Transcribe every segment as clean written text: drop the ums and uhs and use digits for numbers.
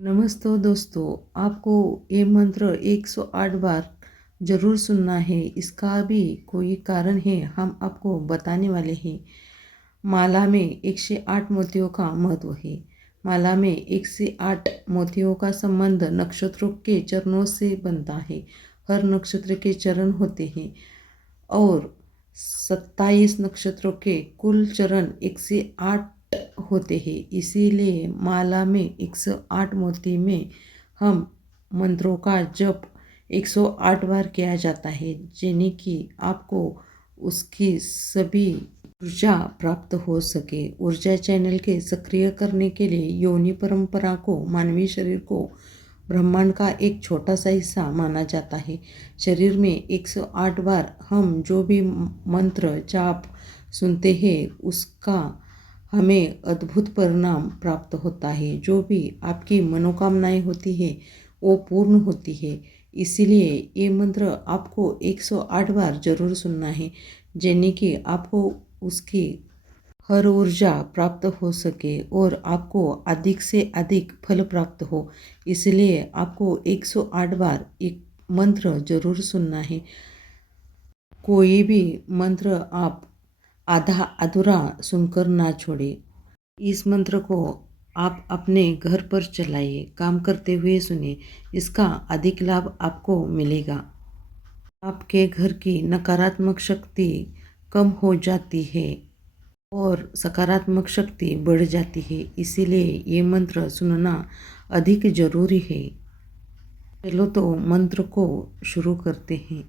नमस्ते दोस्तों, आपको ये मंत्र 108 बार ज़रूर सुनना है। इसका भी कोई कारण है, हम आपको बताने वाले हैं। माला में 108 मोतियों का महत्व है। माला में 108 मोतियों का संबंध नक्षत्रों के चरणों से बनता है। हर नक्षत्र के चरण होते हैं और 27 नक्षत्रों के कुल चरण 108 होते हैं। इसीलिए माला में 108 मोती में हम मंत्रों का जप 108 बार किया जाता है, जिन्हें कि आपको उसकी सभी ऊर्जा प्राप्त हो सके। ऊर्जा चैनल के सक्रिय करने के लिए योनि परंपरा को मानवीय शरीर को ब्रह्मांड का एक छोटा सा हिस्सा माना जाता है। शरीर में 108 बार हम जो भी मंत्र जाप सुनते हैं, उसका हमें अद्भुत परिणाम प्राप्त होता है। जो भी आपकी मनोकामनाएं होती है वो पूर्ण होती है। इसीलिए ये मंत्र आपको 108 बार जरूर सुनना है, जिन्हें कि आपको उसकी हर ऊर्जा प्राप्त हो सके और आपको अधिक से अधिक फल प्राप्त हो। इसलिए आपको 108 बार एक मंत्र जरूर सुनना है। कोई भी मंत्र आप आधा अधूरा सुनकर ना छोड़े। इस मंत्र को आप अपने घर पर चलाइए, काम करते हुए सुनिए। इसका अधिक लाभ आपको मिलेगा। आपके घर की नकारात्मक शक्ति कम हो जाती है और सकारात्मक शक्ति बढ़ जाती है। इसीलिए ये मंत्र सुनना अधिक जरूरी है। चलो तो मंत्र को शुरू करते हैं।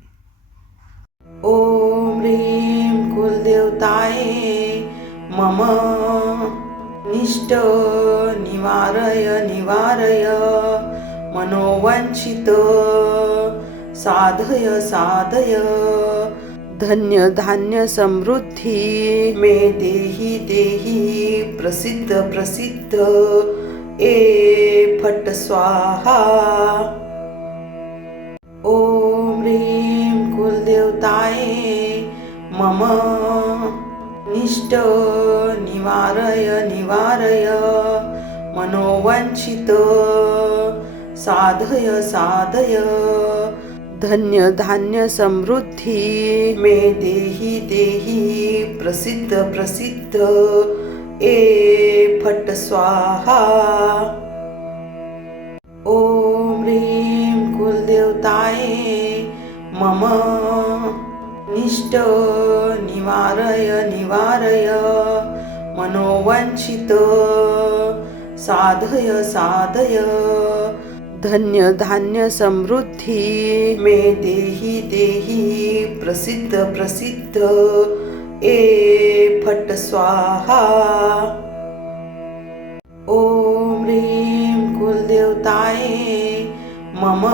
ओम ह्रीं कुलदेवताय मम निष्ठ निवारय निवारय मनोवांछित साधय साधय धन्य धान्य समृद्धि में देहि देहि प्रसिद्ध प्रसिद्ध ए फट स्वाहा। ओम ह्रीं कुलदेवताय मम निष्ठ निवारय निवारय मनोवांछित साधय साधय धन्य धान्य समृद्धि में देहि देहि प्रसिद्ध प्रसिद्ध ए फट स्वाहा। ओम ह्रीं कुलदेवताय मम निष्ठ निवारय निवारय मनोवांछित साधय साधय धन्य धान्य समृद्धि में देहि देहि प्रसिद्ध प्रसिद्ध ए फट स्वाहा। ओम ह्रीं कुलदेवताय मम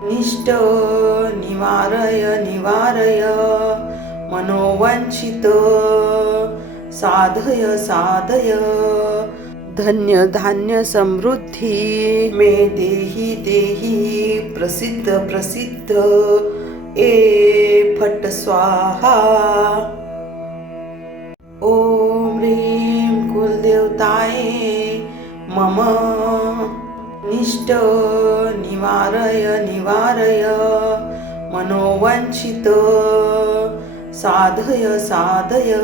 निष्ठ निवारय निवारय मनोवांछित साधय साधय धन्य धान्य समृद्धि में देहि देहि प्रसिद्ध प्रसिद्ध ए फट स्वाहा। ओम ह्रीं कुलदेवताय मम निष्ठ निवारय निवारय मनोवांछित साधय साधय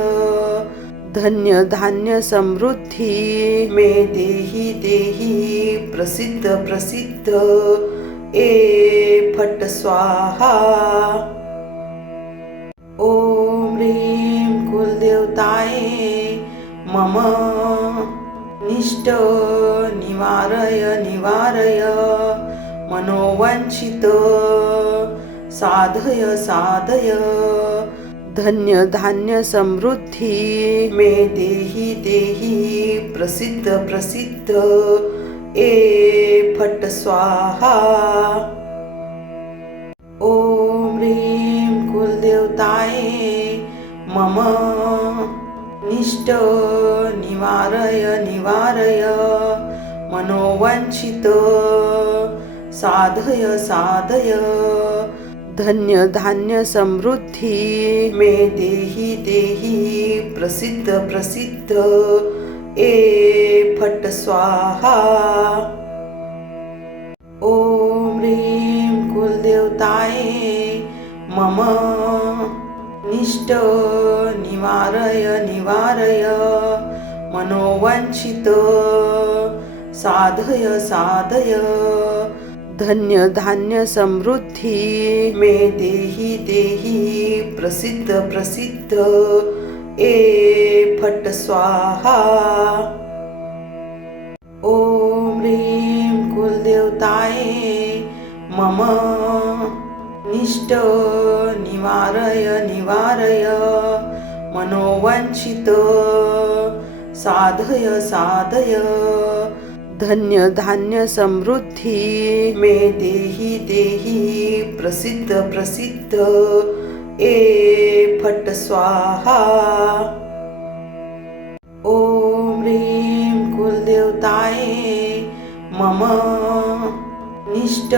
धन्य धान्य समृद्धि में देहि देहि प्रसिद्ध प्रसिद्ध ए फट स्वाहा। ओम ह्रीं कुलदेवताय मम निष्ठ निवारय निवारय मनोवांछित साधय साधय धन्य धान्य समृद्धि में देहि देहि प्रसिद्ध प्रसिद्ध ए फट स्वाहा। ओम ह्रीं कुलदेवताय मम निष्ठ निवारय निवारय मनोवांछित साधय साधय धन्य धान्य समृद्धि में देहि देहि प्रसिद्ध प्रसिद्ध ए फट स्वाहा। ओम ह्रीं कुलदेवताय मम निष्ट निवारय निवारय मनोवांछित साधय साधय धन्य धान्य समृद्धी मे देहि देहि प्रसिद्ध प्रसिद्ध ए फट स्वाहा। ओम ह्रीं कुलदेवताय मम निष्ट निवारय निवारय मनोवांछित साधय साधय धन्य धान्य समृद्धी मे देहि देहि प्रसिद्ध प्रसिद्ध ए फट स्वाहा। ओम ह्रीं कुलदेवताय मम निष्ट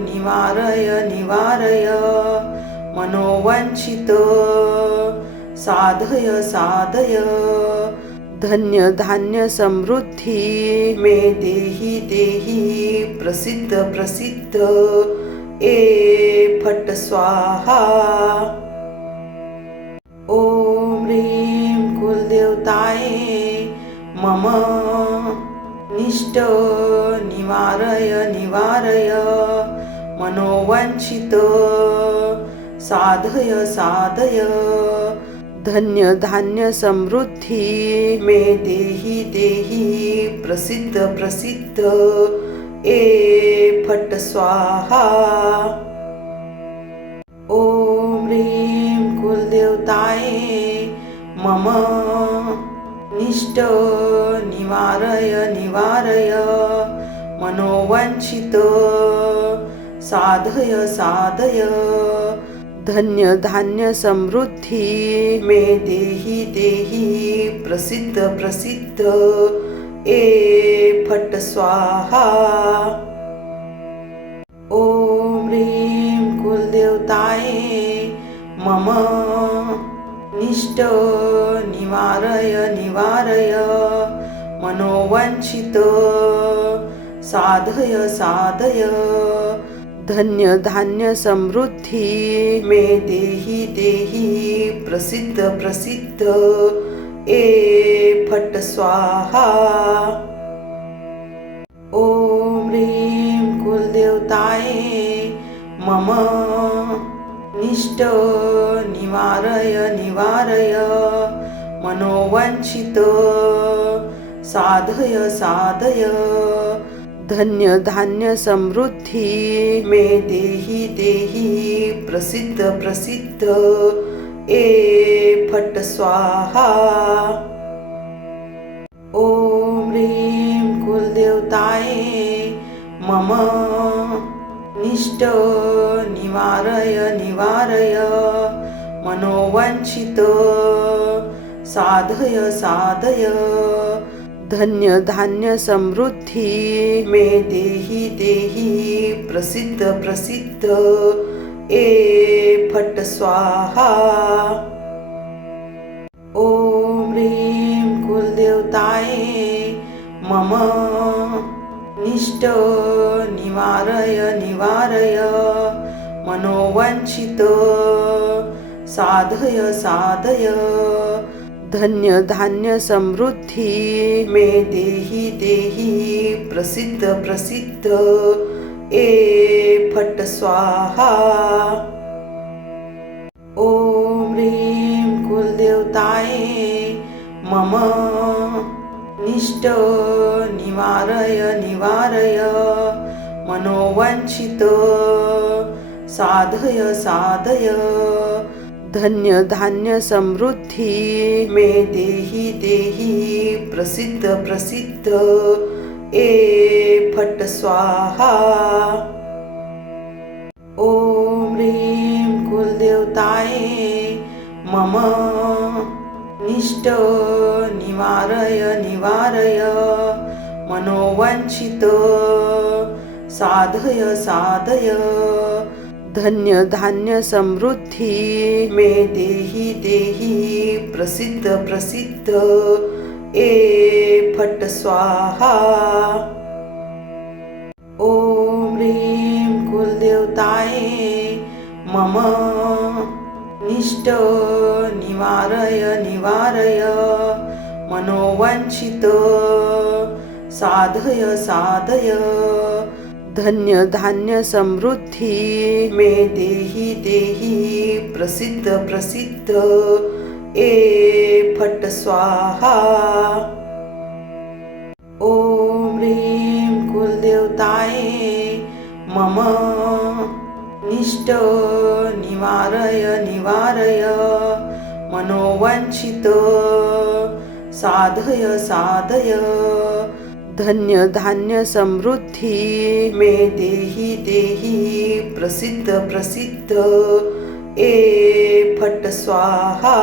निवारय निवारय मनोवांछित साधय साधय धन्य धान्य समृद्धी मे देहि देहि प्रसिद्ध प्रसिद्ध ए फट स्वाहा। ओम ह्रीं कुलदेवताय मम निष्ट निवारय निवारय मनोवांछित साधय साधय धन्य धान्य समृद्धी मे देहि देहि प्रसिद्ध प्रसिद्ध ए फट स्वाहा। ओम ह्रीं कुलदेवताय मम निष्ट निवारय निवारय मनोवांछित साधय साधय धन्य धान्य समृद्धी मे देहि देहि प्रसिद्ध प्रसिद्ध ए फट स्वाहा। ओम ह्रीं कुलदेवताय मम निष्ट निवारय निवारय मनोवांछित साधय साधय धन्य धान्य समृद्धी मे देहि देहि प्रसिद्ध प्रसिद्ध ए फट स्वाहा। ओम ह्रीं कुलदेवताय मम निष्ट निवारय निवारय मनोवांछित साधय साधय धन्य धान्य समृद्धी मे देहि देहि प्रसिद्ध प्रसिद्ध ए फट स्वाहा। ओम ह्रीं कुलदेवताय मम निष्ट निवारय निवारय मनोवांछित साधय साधय धन्य धान्य समृद्धी मे देहि देहि प्रसिद्ध प्रसिद्ध ए फट स्वाहा। ओम ह्रीं कुलदेवताय मम निष्ट निवारय निवारय मनोवांछित साधय साधय धन्य धान्य समृद्धी मे देहि देहि प्रसिद्ध प्रसिद्ध ए फट स्वाहा। ओम ह्रीं कुलदेवताय मम निष्ट निवारय निवारय मनोवांछित साधय साधय धन्य धान्य समृद्धी मे देहि देहि प्रसिद्ध प्रसिद्ध ए फट स्वाहा। ओम ह्रीं कुलदेवताय मम निष्ट निवारय निवारय मनोवांछित साधय साधय धन्य धान्य समृद्धी मे देहि देहि प्रसिद्ध प्रसिद्ध ए फट स्वाहा। ओम ह्रीं कुलदेवताये मम निष्ट निवारय निवारय मनोवांछित साधय साधय धन्य धान्य समृद्धी मे देहि देहि प्रसिद्ध प्रसिद्ध ए फट स्वाहा। ओम ह्रीं कुलदेवताये मम निष्ट निवारय निवारय मनोवांछित साधय साधय धन्य धान्य समृद्धी मे देहि देहि प्रसिद्ध प्रसिद्ध ए फट स्वाहा।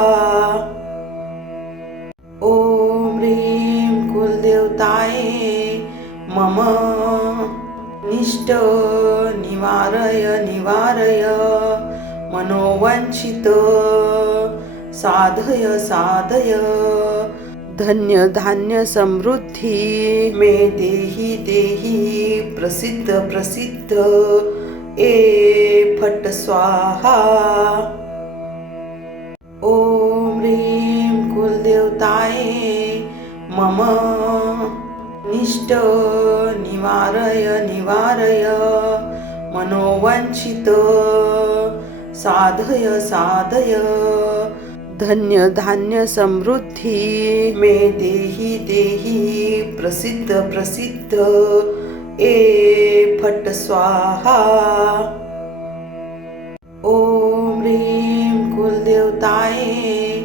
ओम ह्रीं कुलदेवताये मम निष्ट निवारय निवारय मनोवांछित साधय साधय धन्य धान्य समृद्धी मे देहि देहि प्रसिद्ध प्रसिद्ध ए फट स्वाहा। ओम ह्रीं कुलदेवताये मम निष्ट निवारय निवारय मनोवांछित साधय साधय धन्य धान्य समृद्धी मे देहि देहि प्रसिद्ध प्रसिद्ध ए फट स्वाहा। ओम ह्रीं कुलदेवताये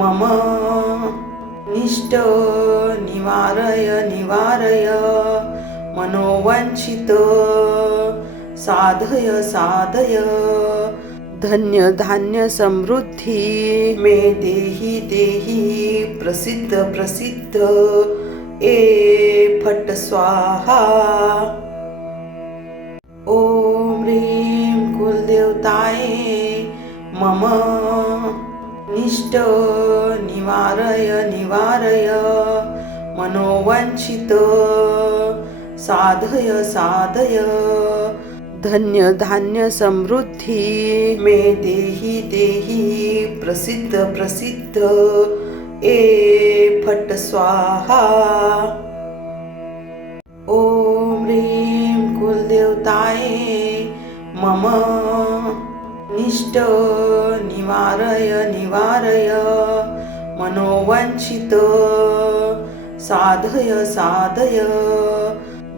मम निष्ट निवारय निवारय मनोवांछित साधय साधय धन्य धान्य समृद्धी मे देहि देहि प्रसिद्ध प्रसिद्ध ए फट स्वाहा। ओम ह्रीं कुलदेवताये मम निष्ट निवारय निवारय मनोवांछित साधय साधय धन्य धान्य समृद्धी मे देहि देहि प्रसिद्ध प्रसिद्ध ए फट स्वाहा। ओम ह्रीं कुलदेवताये मम निष्ट निवारय निवारय मनोवांछित साधय साधय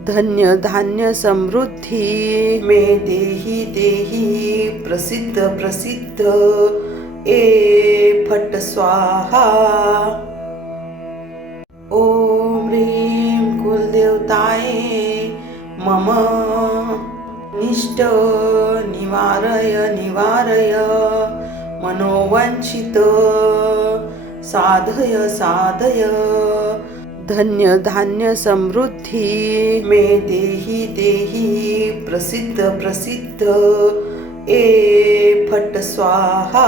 धन्य धान्य समृद्धी मे देहि देहि प्रसिद्ध प्रसिद्ध ए फट स्वाहा। ओम ह्रीं कुलदेवताये मम निष्ट निवारय निवारय मनोवांछित साधय साधय धन्य धान्य समृद्धी मे देहि देहि प्रसिद्ध प्रसिद्ध ए फट स्वाहा।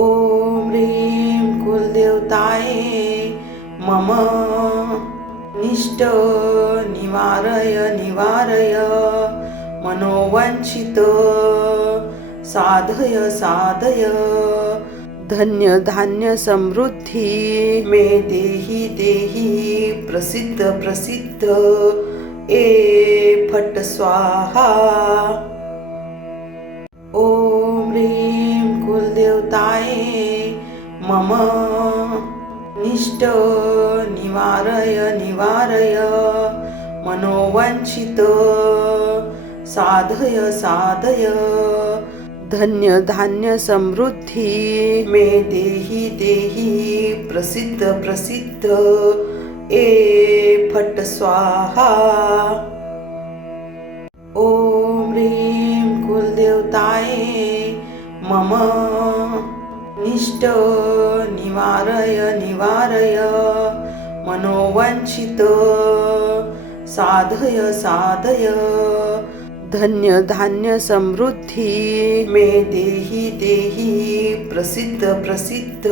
ओम ह्रीं कुलदेवताये मम निष्ट निवारय निवारय मनोवांछित साधय साधय धन्य धान्य समृद्धी मे देहि देहि प्रसिद्ध प्रसिद्ध ए फट स्वाहा। ओम ह्रीं कुलदेवताये मम निष्ट निवारय निवारय मनोवांछित साधय साधय धन्य धान्य समृद्धी मे देहि देहि प्रसिद्ध प्रसिद्ध ए फट स्वाहा। ओम ह्रीं कुलदेवताये मम निष्ट निवारय निवारय मनोवांछित साधय साधय धन्य धान्य समृद्धी मे देहि देहि प्रसिद्ध प्रसिद्ध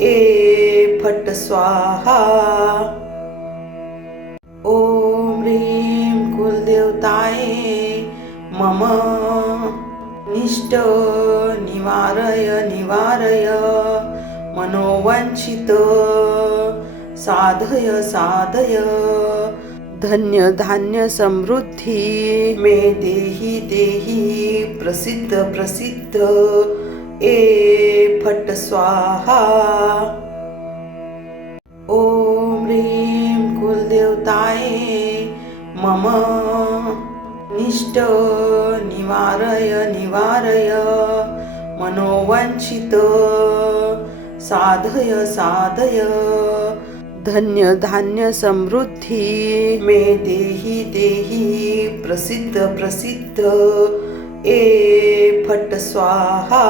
ए फट स्वाहा। ओम ह्रीं कुलदेवताये मम निष्ट निवारय निवारय मनोवांछित साधय साधय धन्य धान्य समृद्धी मे देही देही प्रसिद्ध प्रसिद्ध ए फट स्वाहा। ओम ह्रीं कुलदेवताये मम निष्ट निवारय निवारय मनोवांछित साधय साधय धन्य धान्य समृद्धी मे देही देही प्रसिद्ध प्रसिद्ध ए फट स्वाहा।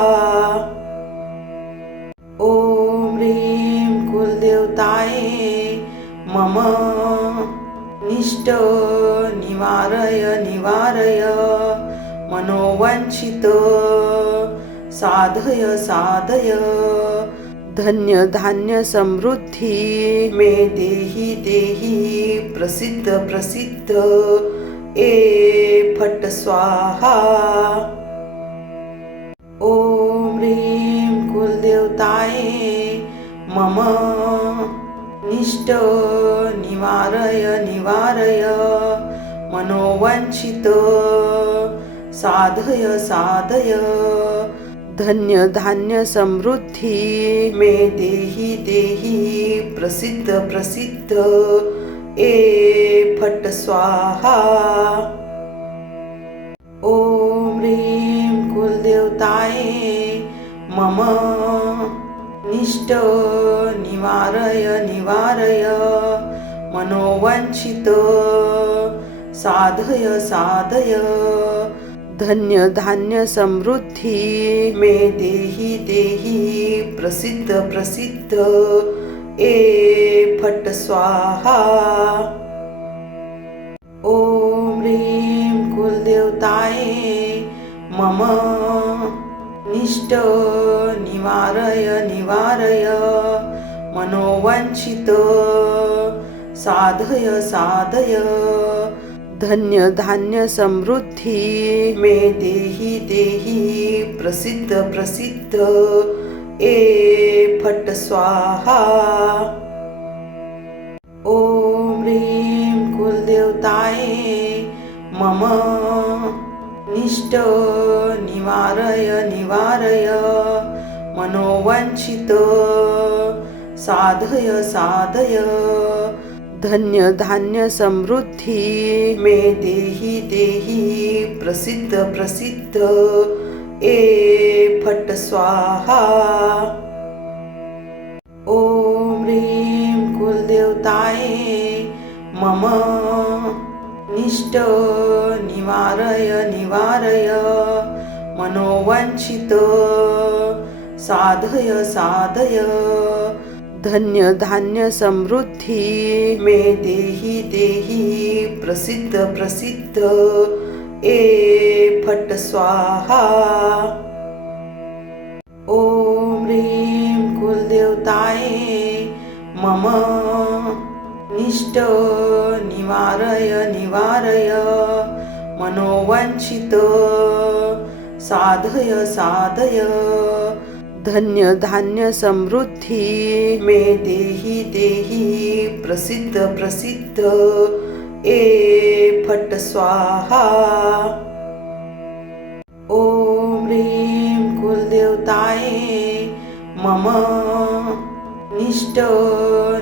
ओम ह्रीं कुलदेवताये मम निष्ट निवारय निवारय मनोवांछित साधय साधय धन्य धान्य समृद्धी मे देही देही प्रसिद्ध प्रसिद्ध ए फट स्वाहा। ओम ह्रीं कुलदेवताये मम निष्ट निवारय निवारय मनोवांछित साधय साधय धन्य धान्य समृद्धी मे देही देही प्रसिद्ध प्रसिद्ध ए फट स्वाहा। ओम ह्रीं कुलदेवताये मम निष्ट निवारय निवारय मनोवांछित साधय साधय धन्य धान्य समृद्धी मे देही देही प्रसिद्ध प्रसिद्ध ए फट स्वाहा। ओम ह्रीं कुलदेवताये मम निष्ट निवारय निवारय मनोवांछित साधय साधय धन्य धान्य समृद्धी मे देही देही प्रसिद्ध प्रसिद्ध ए फट स्वाहा। ओम ह्रीं कुलदेवताये मम निष्ट निवारय निवारय मनोवांछित साधय साधय धन्य धान्य समृद्धी मे देही देही प्रसिद्ध प्रसिद्ध ए फट स्वाहा। ओम ह्रीं कुलदेवताये मम निष्ट निवारय निवारय मनोवांछित साधय साधय धन्य धान्य समृद्धी मे देही देही प्रसिद्ध प्रसिद्ध ए फट स्वाहा। ओम ह्रीं कुलदेवताये मम निष्ट निवारय निवारय मनोवांछित साधय साधय धन्य धान्य समृद्धी मे देही देही प्रसिद्ध प्रसिद्ध ए फट स्वाहा। ओम ह्रीं कुलदेवताये मम निष्ट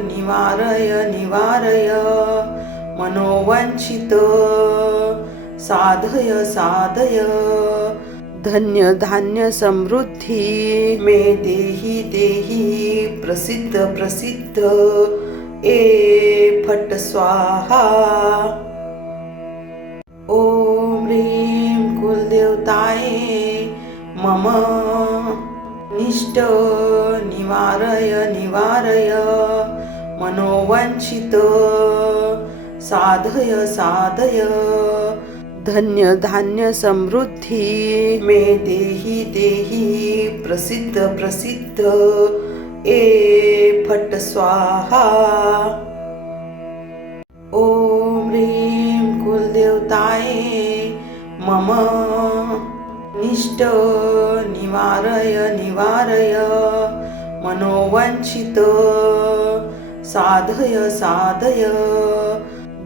निवारय निवारय मनोवांछित साधय साधय धन्य धान्य समृद्धी मे देही देही प्रसिद्ध प्रसिद्ध ए फट स्वाहा। ओम ह्रीं कुलदेवताये मम निष्ट निवारय निवारय मनोवांछित साधय साधय धन्य धान्य समृद्धी मे देही देही प्रसिद्ध प्रसिद्ध ए फट स्वाहा। ओम ह्रीं कुलदेवताये मम निष्ट निवारय निवारय मनोवांछित साधय साधय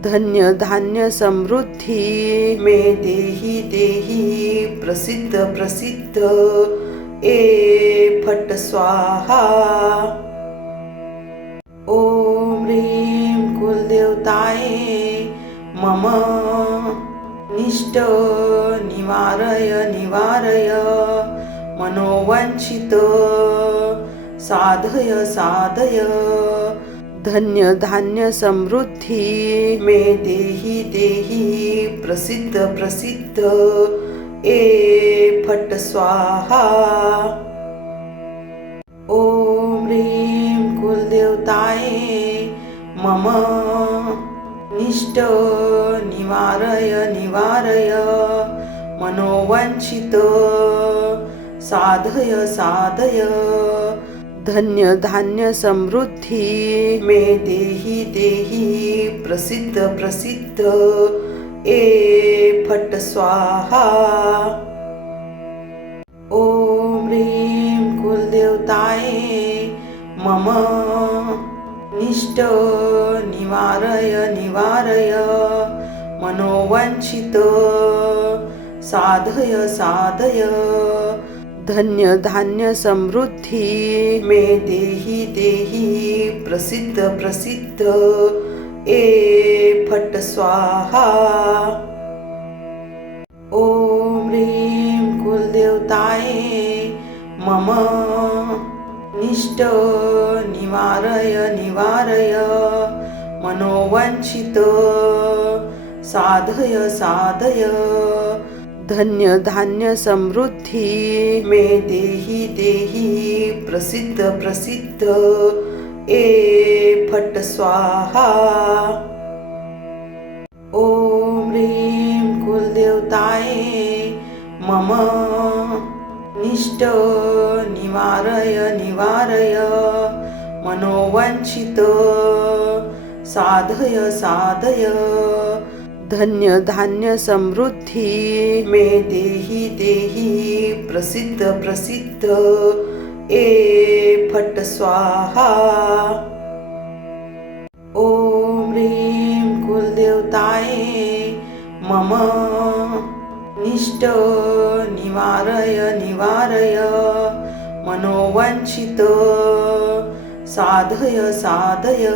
धन्य धान्य समृद्धी मे देही देही प्रसिद्ध प्रसिद्ध ए फट स्वाहा। ओम ह्रीं कुलदेवताये मम निष्ट निवारय निवारय मनोवांछित साधय साधय धन्य धान्य समृद्धी मे देही देही प्रसिद्ध प्रसिद्ध ए फट स्वाहा। ओम ह्रीं कुलदेवताये मम निष्ट निवारय निवारय मनोवांछित साधय साधय धन्य धान्य समृद्धी मे देही देही प्रसिद्ध प्रसिद्ध ए फट स्वाहा। ओम ह्रीं कुलदेवताये मम निष्ट निवारय निवारय मनोवांछित साधय साधय धन्य धान्य समृद्धी मे देही देही प्रसिद्ध प्रसिद्ध ए फट स्वाहा। ओम ह्रीं कुलदेवताये मम निष्ट निवारय निवारय मनोवांछित साधय साधय धन्य धान्य समृद्धी मे देही देही प्रसिद्ध प्रसिद्ध ए फट स्वाहा। ओम ह्रीं कुलदेवताये मम निष्ट निवारय निवारय मनोवांछित साधय साधय धन्य धान्य समृद्धी मे देही देही प्रसिद्ध प्रसिद्ध ए फट स्वाहा। ओम ह्रीं कुलदेवताये मम निष्ट निवारय निवारय मनोवांछित साधय साधय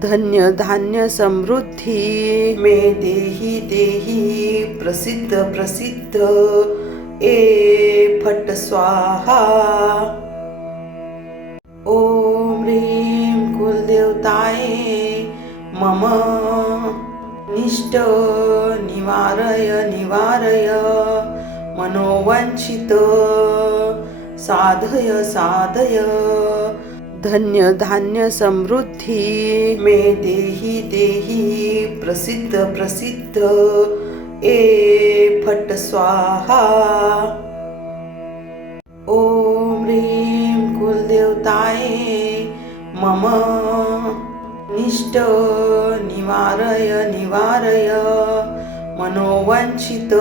धन्य धान्य समृद्धी मे देही देही प्रसिद्ध प्रसिद्ध ए फट स्वाहा। ओम ह्रीं कुलदेवताये मम निष्ट निवारय निवारय मनोवांछित साधय साधय धन्य धान्य समृद्धी मे देही देही प्रसिद्ध प्रसिद्ध ए फट स्वाहा। ओम ह्रीं कुलदेवताये मम निष्ट निवारय निवारय मनोवांछित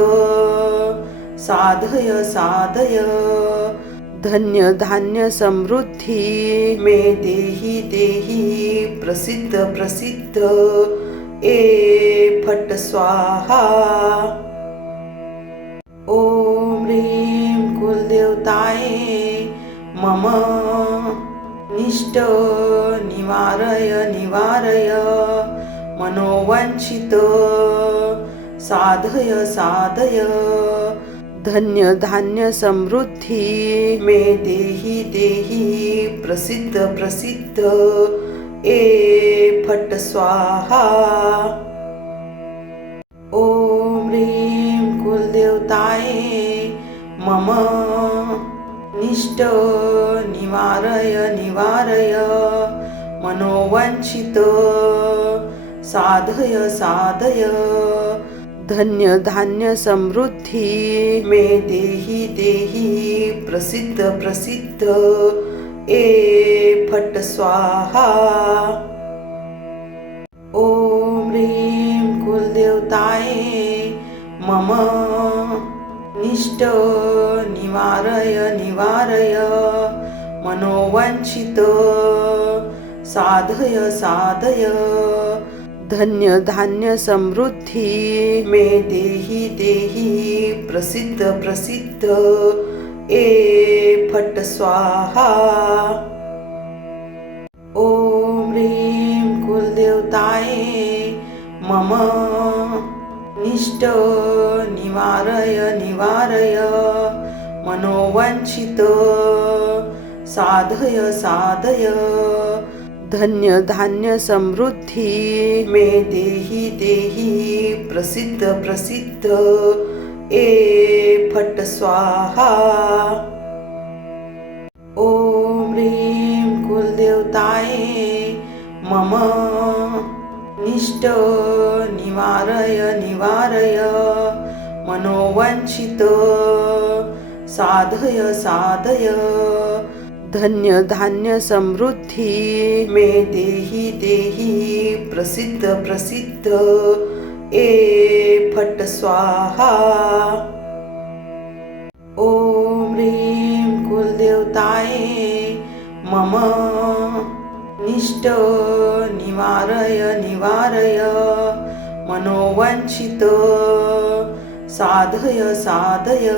साधय साधय धन्य धान्य समृद्धी मे देही देही प्रसिद्ध प्रसिद्ध ए फट स्वाहा। ओम ह्रीं कुलदेवताये मम निष्ट निवारय निवारय मनोवांछित साधय साधय धन्य धान्य समृद्धी मे देही देही प्रसिद्ध प्रसिद्ध ए फट स्वाहा। ओम ह्रीं कुलदेवताये मम निष्ट निवारय निवारय मनोवांछित साधय साधय धन्य धान्य समृद्धी मे देही देही प्रसिद्ध प्रसिद्ध ए फट स्वाहा। ओम ह्रीं कुलदेवताये मम निष्ट निवारय निवारय मनोवांछित साधय साधय धन्य धान्य समृद्धी मे देही देही प्रसिद्ध प्रसिद्ध ए फट स्वाहा। ओम ह्रीं कुलदेवताये मम निष्ट निवारय निवारय मनोवांछित साधय साधय धन्य धान्य समृद्धी मे देही देही प्रसिद्ध प्रसिद्ध ए फट स्वाहा। ओम ह्रीं कुलदेवताये मम निष्ट निवारय निवारय मनोवांछित साधय साधय धन्य धान्य समृद्धी मे देही देही प्रसिद्ध प्रसिद्ध ए फट स्वाहा। ओम ह्रीं कुलदेवताये मम निष्ट निवारय निवारय मनोवांछित साधय साधय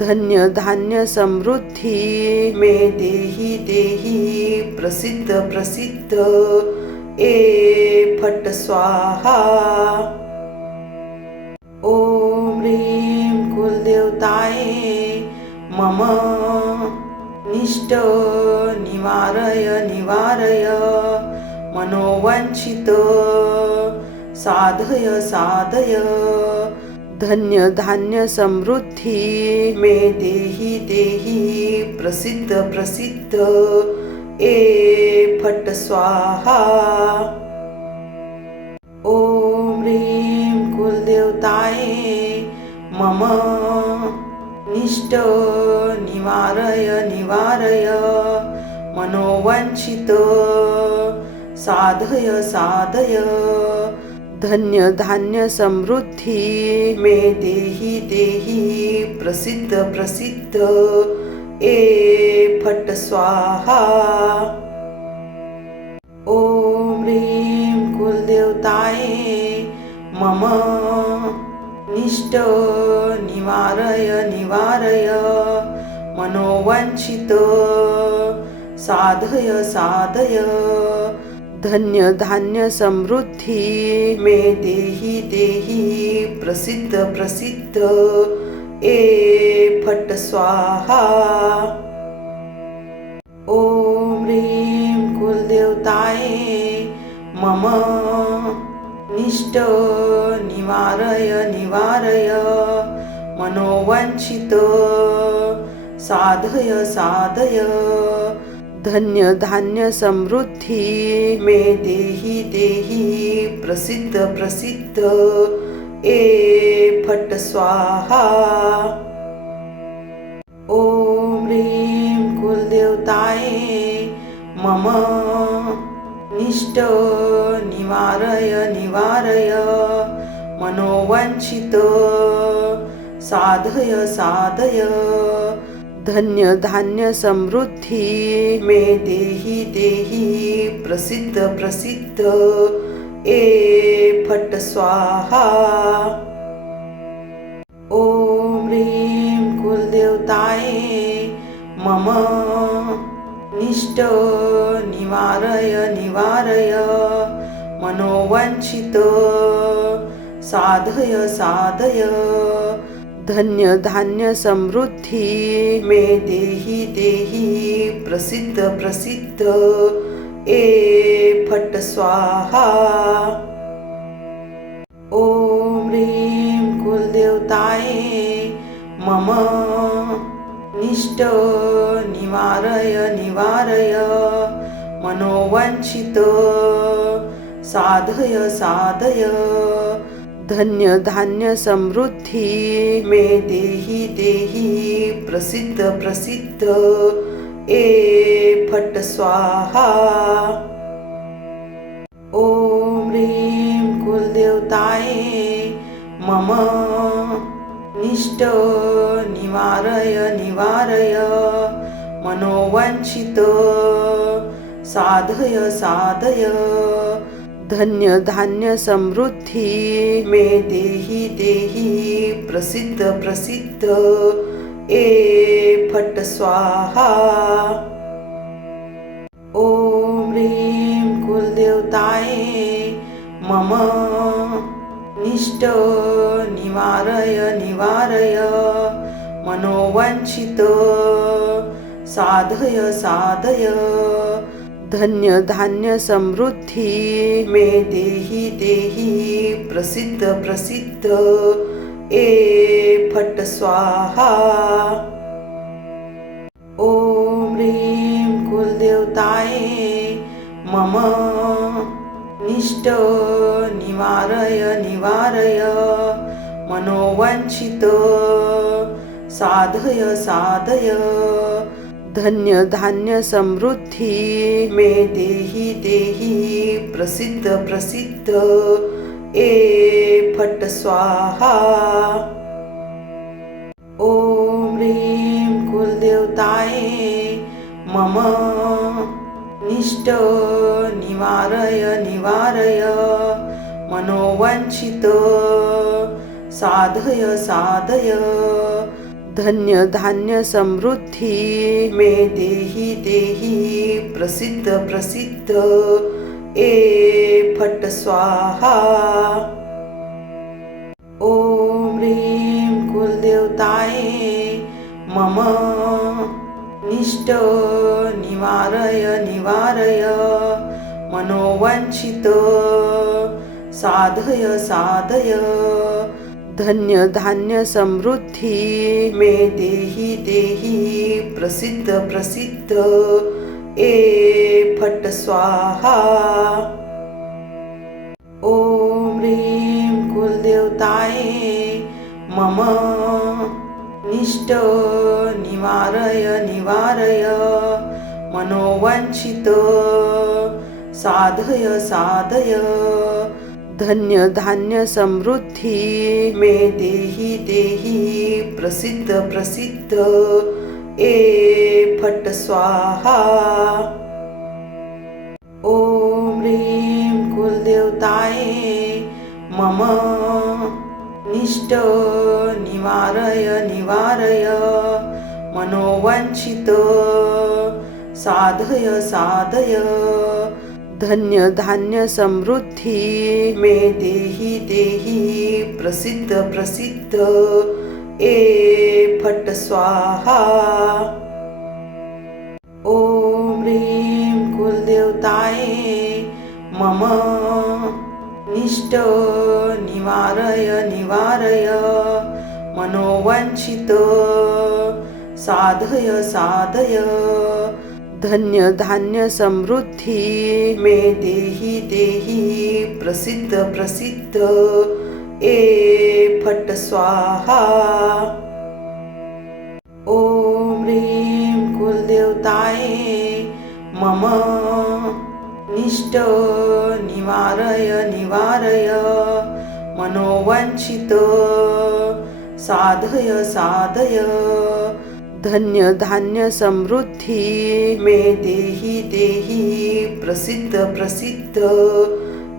धन्य धान्य समृद्धी मे देही देही प्रसिद्ध प्रसिद्ध ए फट स्वाहा। ओम ह्रीं कुलदेवताये मम निष्ट निवारय निवारय मनोवांछित साधय साधय धन्य धान्य समृद्धी मे देही देही प्रसिद्ध प्रसिद्ध ए फट स्वाहा। ओम ह्रीं कुलदेवताये मम निष्ट निवारय निवारय मनोवांछित साधय साधय धन्य धान्य समृद्धी मे देही देही प्रसिद्ध प्रसिद्ध ए फट स्वाहा। ओम ह्रीं कुलदेवताये मम निष्ट निवारय निवारय मनोवांछित साधय साधय धन्य धान्य समृद्धी मे देही देही प्रसिद्ध प्रसिद्ध ए फट स्वाहा। ओम ह्रीं कुलदेवताये मम निष्ट निवारय निवारय मनोवांछित साधय साधय धन्य धान्य समृद्धी मे देही देही प्रसिद्ध प्रसिद्ध ए फट स्वाहा। ओम ह्रीं कुलदेवताये मम निष्ट निवारय निवारय मनोवांछित साधय साधय धन्य धान्य समृद्धी मे देही देही प्रसिद्ध प्रसिद्ध ए फट स्वाहा। ओम ह्रीं कुलदेवताये मम निष्ट निवारय निवारय मनोवांछित साधय साधय धन्य धान्य समृद्धी मे देही देही प्रसिद्ध प्रसिद्ध ए फट स्वाहा। ओम ह्रीं कुलदेवताये मम निष्ट निवारय निवारय मनोवांछित साधय साधय धन्य धान्य समृद्धी मे देही देही प्रसिद्ध प्रसिद्ध ए फट स्वाहा। ओम ह्रीं कुलदेवताये मम निष्ट निवारय निवारय मनोवांछित साधय साधय धन्य धान्य समृद्धी मे देही देही प्रसिद्ध प्रसिद्ध ए फट स्वाहा। ओम ह्रीं कुलदेवताये मम निष्ट निवारय निवारय मनोवांछित साधय साधय धन्य धान्य समृद्धी मे देही देही प्रसिद्ध प्रसिद्ध ए फट स्वाहा। ओम ह्रीं कुलदेवताये मम निष्ट निवारय निवारय मनोवांछित साधय साधय धन्य धान्य समृद्धी मे देही देही प्रसिद्ध प्रसिद्ध ए फट स्वाहा। ओम ह्रीं कुलदेवताये मम निष्ट निवारय निवारय मनोवांछित साधय साधय धन्य धान्य समृद्धी मे देही देही प्रसिद्ध प्रसिद्ध ए फट स्वाहा। ओम ह्रीं कुलदेवताये मम निष्ट निवारय निवारय मनोवांछित साधय साधय धन्य धान्य समृद्धी मे देही देही प्रसिद्ध प्रसिद्ध ए फट स्वाहा। ओम ह्रीं कुलदेवताये मम निष्ट निवारय निवारय मनोवांछित साधय साधय धन्य धान्य समृद्धी मे देही देही प्रसिद्ध प्रसिद्ध ए फट स्वाहा। ओम ह्रीं कुलदेवताये मम निष्ट निवारय निवारय मनोवांछित साधय साधय धन्य धान्य समृद्धी मे देही देही प्रसिद्ध प्रसिद्ध ए फट स्वाहा। ओम ह्रीं कुलदेवताये मम निष्ट निवारय निवारय मनोवांछित साधय साधय धन्य धान्य समृद्धी मे देही देही प्रसिद्ध प्रसिद्ध ए फट स्वाहा। ओम ह्रीं कुलदेवताये मम निष्ट निवारय निवारय मनोवांछित साधय साधय धन्य धान्य समृद्धी मे देही देही प्रसिद्ध प्रसिद्ध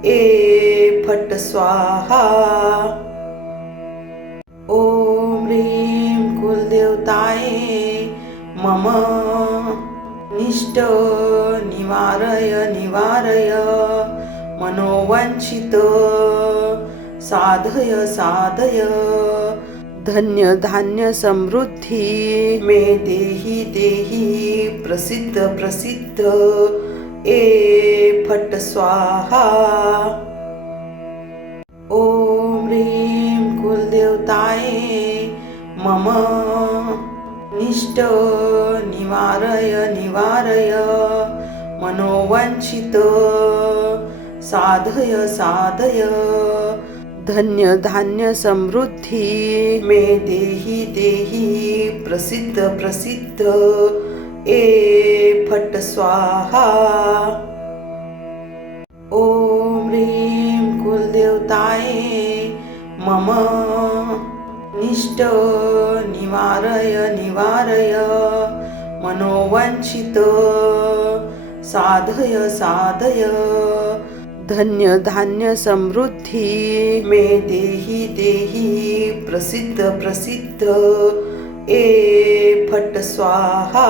ए फट स्वाहा। ओम ह्रीं कुलदेवताये मम निष्ट निवारय निवारय मनोवांछित साधय साधय धन्य धान्य समृद्धी मे देही देही प्रसिद्ध प्रसिद्ध ए फट स्वाहा। ओम ह्रीं कुलदेवताये मम निष्ट निवारय निवारय मनोवांछित साधय साधय धन्य धान्य समृद्धी मे देही देही प्रसिद्ध प्रसिद्ध ए फट स्वाहा। ओम ह्रीं कुलदेवताये मम निष्ट निवारय निवारय मनोवांछित साधय साधय धन्य धान्य समृद्धी मे देही देही प्रसिद्ध प्रसिद्ध ए फट स्वाहा।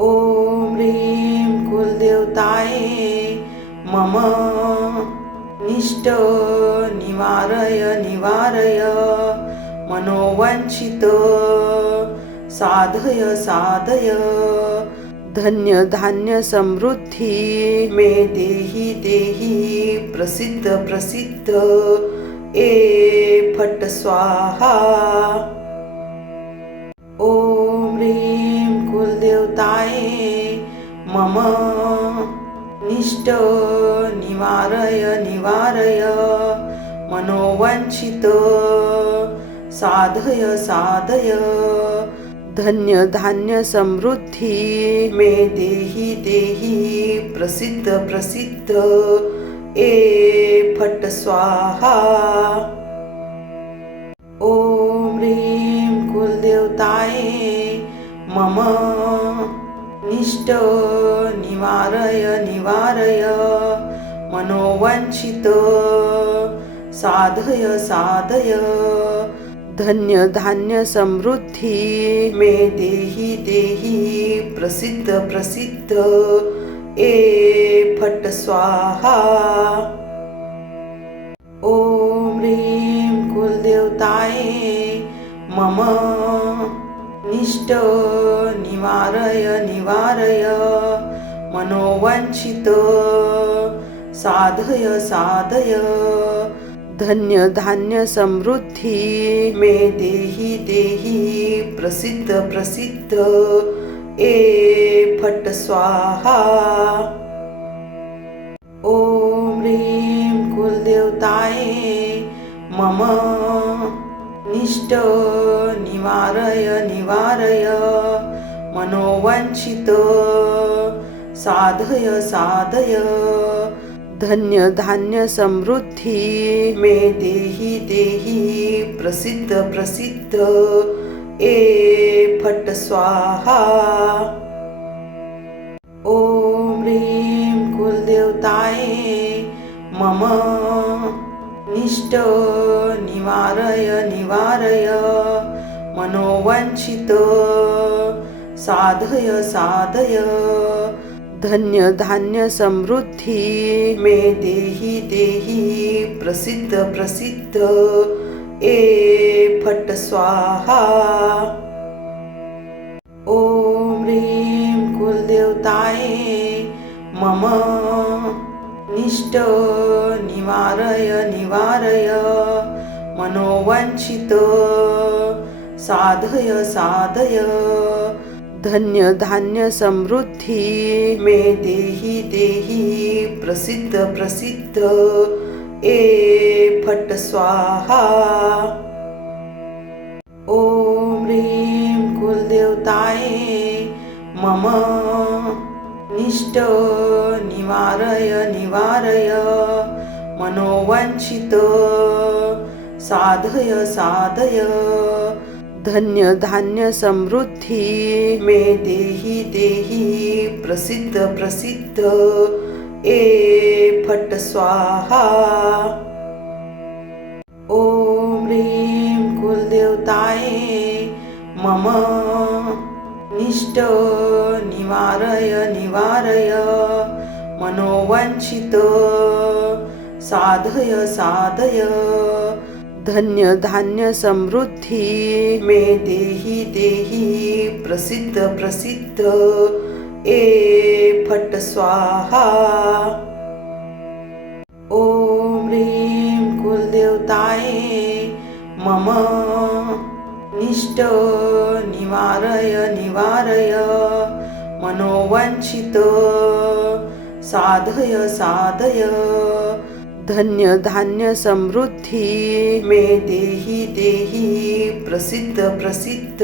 ओम ह्रीं कुलदेवताये मम निष्ट निवारय निवारय मनोवांछित साधय साधय धन्य धान्य समृद्धी मे देही देही प्रसिद्ध प्रसिद्ध ए फट स्वाहा। ओम ह्रीं कुलदेवताये मम निष्ट निवारय निवारय मनोवांछित साधय साधय धन्य धान्य समृद्धी मे देही देही प्रसिद्ध प्रसिद्ध ए फट स्वाहा। ओम ह्रीं कुलदेवताये मम निष्ट निवारय निवारय मनोवांछित साधय साधय धन्य धान्य समृद्धी मे देही देही प्रसिद्ध प्रसिद्ध ए फट स्वाहा। ओम ह्रीं कुलदेवताये मम निष्ट निवारय निवारय मनोवांछित साधय साधय धन्य धान्य समृद्धी मे देही देही प्रसिद्ध प्रसिद्ध ए फट स्वाहा। ओम ह्रीं कुलदेवताये मम निष्ट निवारय निवारय मनोवांछित साधय साधय धन्य धान्य समृद्धी मे देही देही प्रसिद्ध प्रसिद्ध ए फट स्वाहा। ओम ह्रीं कुलदेवताये मम निष्ट निवारय निवारय मनोवांछित साधय साधय धन्य धान्य समृद्धी मे देही देही प्रसिद्ध प्रसिद्ध ए फट स्वाहा। ओम ह्रीं कुलदेवताये मम निष्ट निवारय निवारय मनोवांछित साधय साधय धन्य धान्य समृद्धी मे देही देही प्रसिद्ध प्रसिद्ध ए फट स्वाहा। ओम ह्रीं कुलदेवताये मम निष्ट निवारय निवारय मनोवांछित साधय साधय धन्य धान्य समृद्धी मे देही देही प्रसिद्ध प्रसिद्ध ए फट स्वाहा। ओम ह्रीं कुलदेवताये मम निष्ट निवारय निवारय मनोवांछित साधय साधय धन्य धान्य समृद्धी मे देही देही प्रसिद्ध प्रसिद्ध ए फट स्वाहा। ओम ह्रीं कुलदेवताये मम निष्ट निवारय निवारय मनोवांछित साधय साधय धन्य धान्य समृद्धी मे देही देही प्रसिद्ध प्रसिद्ध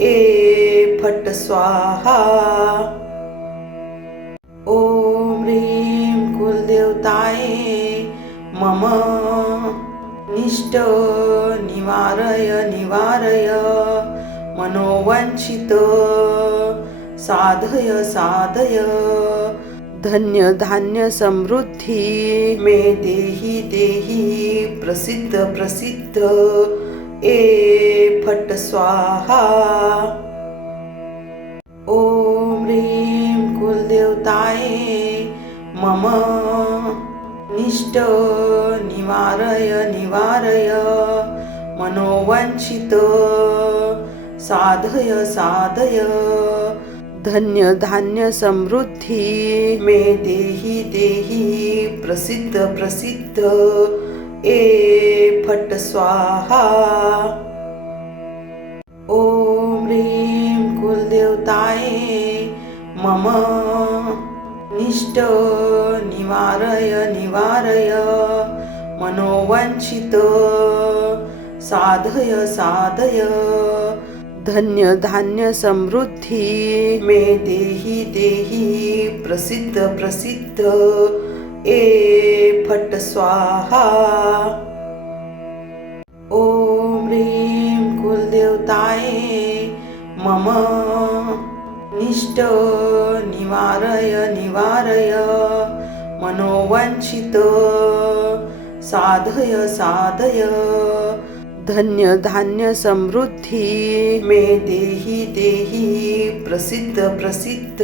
ए फट स्वाहा। ओम ह्रीं कुलदेवताये मम निष्ट निवारय निवारय मनोवांछित साधय साधय धन्य धान्य समृद्धी मे देही देही प्रसिद्ध प्रसिद्ध ए फट स्वाहा। ओम ह्रीं कुलदेवताये मम निष्ट निवारय निवारय मनोवांछित साधय साधय धन्य धान्य समृद्धी मे देही देही प्रसिद्ध प्रसिद्ध ए फट स्वाहा। ओम ह्रीं कुलदेवताये मम निष्ट निवारय निवारय मनोवांछित साधय साधय धन्य धान्य समृद्धी मे देही देही प्रसिद्ध प्रसिद्ध ए फट स्वाहा। ओम ह्रीं कुलदेवताये मम निष्ट निवारय निवारय मनोवांछित साधय साधय धन्य धान्य समृद्धी मे देही देही प्रसिद्ध प्रसिद्ध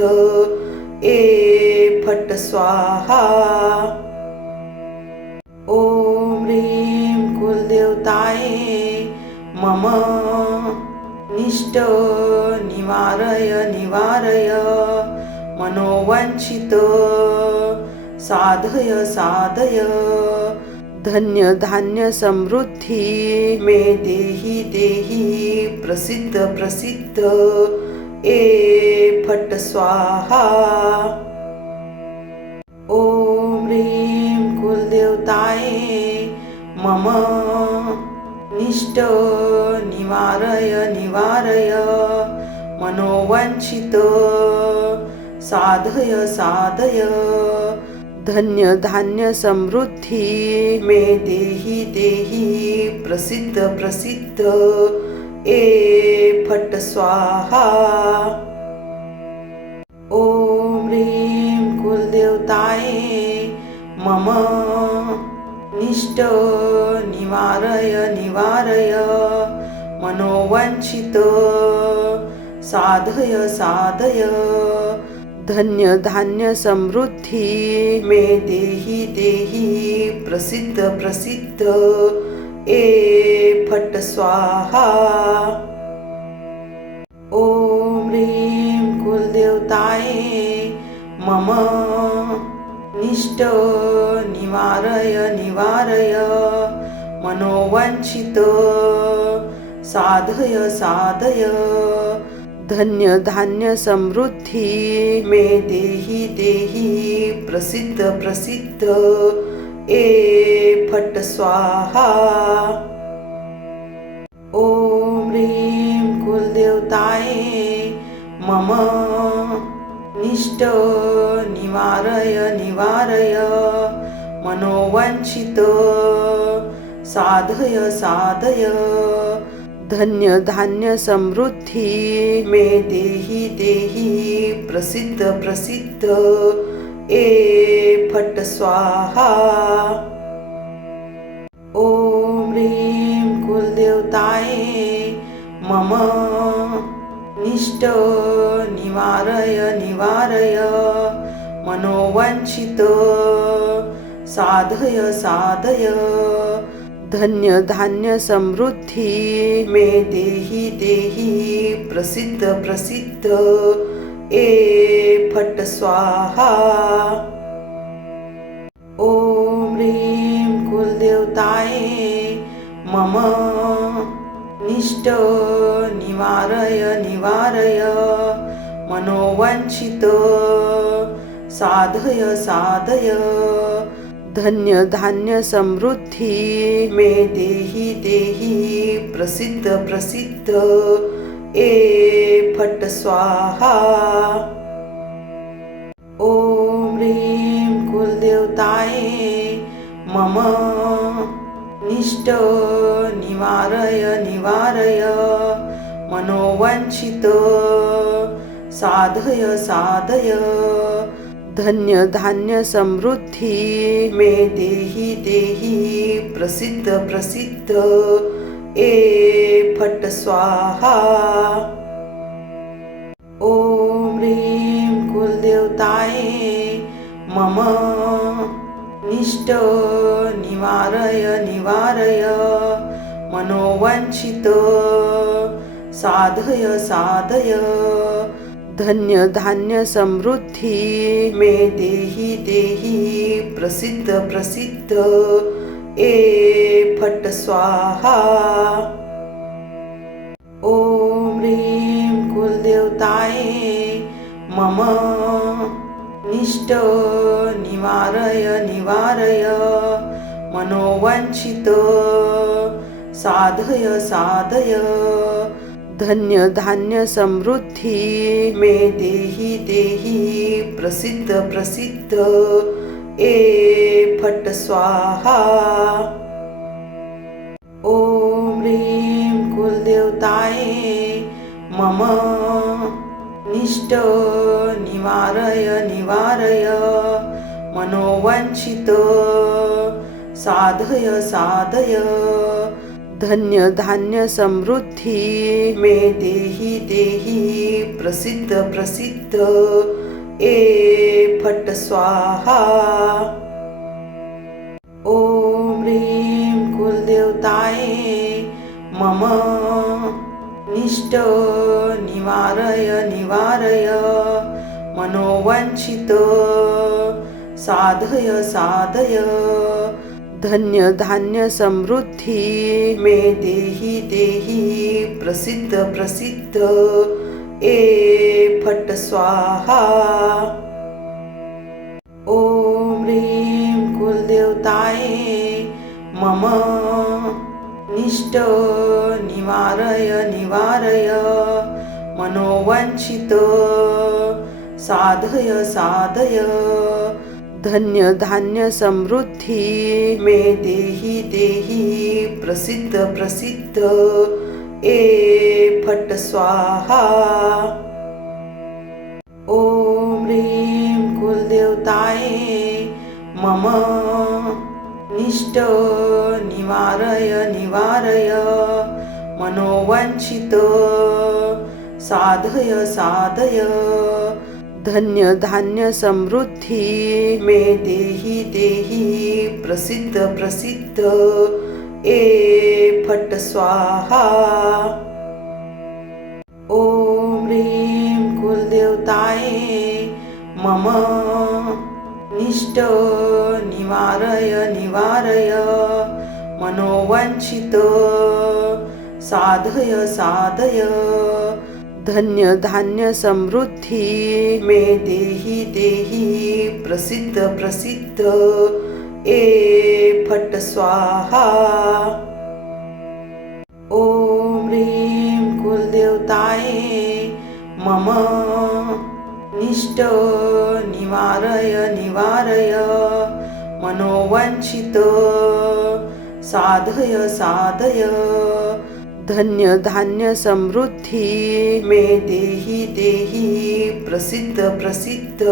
ए फट स्वाहा। ओम ह्रीं कुलदेवताये मम निष्ट निवारय निवारय मनोवांछित साधय साधय धन्य धान्य समृद्धी मे देही देही प्रसिद्ध प्रसिद्ध ए फट स्वाहा। ओम ह्रीं कुलदेवताये मम निष्ट निवारय निवारय मनोवांछित साधय साधय धन्य धान्य समृद्धी मे देही देही प्रसिद्ध प्रसिद्ध ए फट स्वाहा। ओम ह्रीं कुलदेवताये मम निष्ट निवारय निवारय मनोवांछित साधय साधय धन्य धान्य समृद्धी मे देही देही प्रसिद्ध प्रसिद्ध ए फट स्वाहा। ओम ह्रीं कुलदेवताये मम निष्ट निवारय निवारय मनोवांछित साधय साधय धन्य धान्य समृद्धी मे देही देही प्रसिद्ध प्रसिद्ध ए फट स्वाहा। ओम ह्रीं कुलदेवताये मम निष्ट निवारय निवारय मनोवांछित साधय साधय धन्य धान्य समृद्धी मे देही देही प्रसिद्ध प्रसिद्ध ए फट स्वाहा। ओम ह्रीं कुलदेवताये मम निष्ट निवारय निवारय मनोवांछित साधय साधय धन्य धान्य समृद्धी मे देही देही प्रसिद्ध प्रसिद्ध ए फट स्वाहा। ओम ह्रीं कुलदेवताये मम निष्ट निवारय निवारय मनोवांछित साधय साधय धन्य धान्य समृद्धी मे देही देही प्रसिद्ध प्रसिद्ध ए फट स्वाहा। ओम ह्रीं कुलदेवताये मम निष्ट निवारय निवारय मनोवांछित साधय साधय धन्य धान्य समृद्धी मे देहि देहि प्रसिद्ध प्रसिद्ध ए फट स्वाहा। ओम ह्रीं कुलदेवताये मम निष्ट निवारय निवारय मनोवांछित साधय साधय धन्य धान्य समृद्धी मे देहि देहि प्रसिद्ध प्रसिद्ध ए फट स्वाहा। ओम ह्रीं कुलदेवताये मम निष्ट निवारय निवारय मनोवांछित साधय साधय धन्य धान्य समृद्धी मे देहि देहि प्रसिद्ध प्रसिद्ध ए फट स्वाहा। ओम ह्रीं कुलदेवताये मम निष्ट निवारय निवारय मनोवांछित साधय साधय धन्य धान्य समृद्धी मे देहि देहि प्रसिद्ध प्रसिद्ध ए फट स्वाहा। ओम ह्रीं कुलदेवताये मम निष्ट निवारय निवारय मनोवांछित साधय साधय धन्य धान्य समृद्धी मे देहि देहि प्रसिद्ध प्रसिद्ध ए फट स्वाहा। ओम ह्रीं कुलदेवताये मम निष्ट निवारय निवारय मनोवांछित साधय साधय धन्य धान्य समृद्धी मे देहि देहि प्रसिद्ध प्रसिद्ध ए फट स्वाहा। ओम ह्रीं कुलदेवताये मम निष्ट निवारय निवारय मनोवांछित साधय साधय धन्य धान्य समृद्धी मे देहि देहि प्रसिद्ध प्रसिद्ध ए फट स्वाहा। ओम ह्रीं कुलदेवताये मम निष्ट निवारय निवारय मनोवांछित साधय साधय धन्य धान्य समृद्धी मे देहि देहि प्रसिद्ध प्रसिद्ध ए फट स्वाहा। ओम ह्रीं कुलदेवताये मम निष्ट निवारय निवारय मनोवांछित साधय साधय धन्य धान्य समृद्धी मे देहि देहि प्रसिद्ध प्रसिद्ध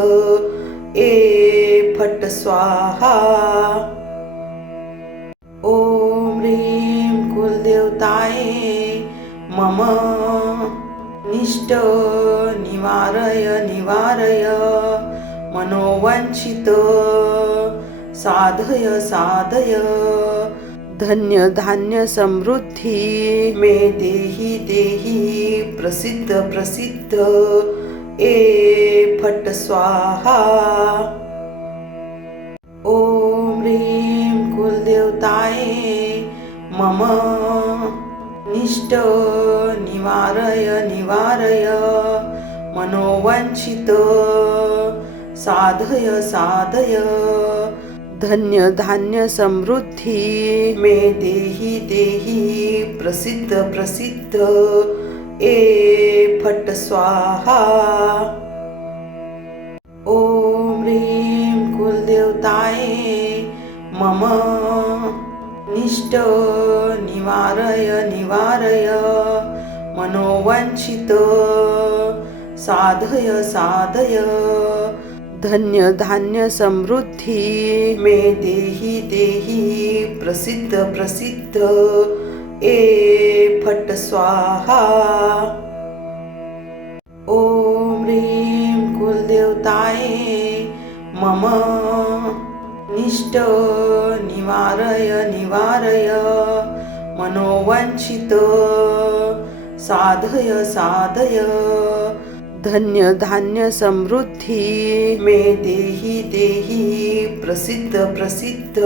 ए फट स्वाहा। ओम ह्रीं कुलदेवताये मम निष्ट निवारय निवारय मनोवांछित साधय साधय धन्य धान्य समृद्धी मे देहि देहि प्रसिद्ध प्रसिद्ध ए फट स्वाहा। ओम ह्रीं कुलदेवताये मम निष्ट निवारय निवारय मनोवांछित साधय साधय धन्य धान्य समृद्धी मे देहि देहि प्रसिद्ध प्रसिद्ध ए फट स्वाहा। ओम ह्रीं कुलदेवताय मम निष्ट निवारय निवारय मनोवांछित साधय साधय धन्य धान्य समृद्धी मे देहि देहि प्रसिद्ध प्रसिद्ध ए फट स्वाहा। ओम ह्रीं कुलदेवताय मम निष्ट निवारय निवारय मनोवांछित साधय साधय धन्य धान्य समृद्धी मे देहि देहि प्रसिद्ध प्रसिद्ध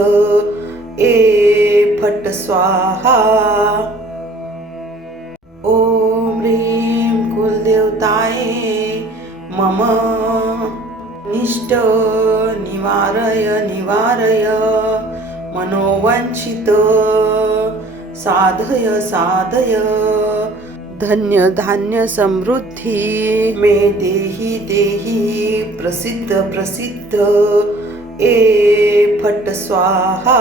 ए फट स्वाहा। ओम ह्रीं कुलदेवताय मम निष्ट निवारय निवारय मनोवांछित साधय साधय धन्य धान्य समृद्धी मे देहि देहि प्रसिद्ध प्रसिद्ध ए फट स्वाहा। ओम ह्रीं कुलदेवताय मम निष्ट निवारय निवारय मनोवांछित साधय साधय धन्य धान्य समृद्धी मे देहि देहि प्रसिद्ध प्रसिद्ध ए ओम ह्रीं कुलदेवताय मम निष्ट निवारय निवारय मनोवांछित साधय साधय धन्य धान्य समृद्धी मे देहि देहि प्रसिद्ध प्रसिद्ध ए फट स्वाहा।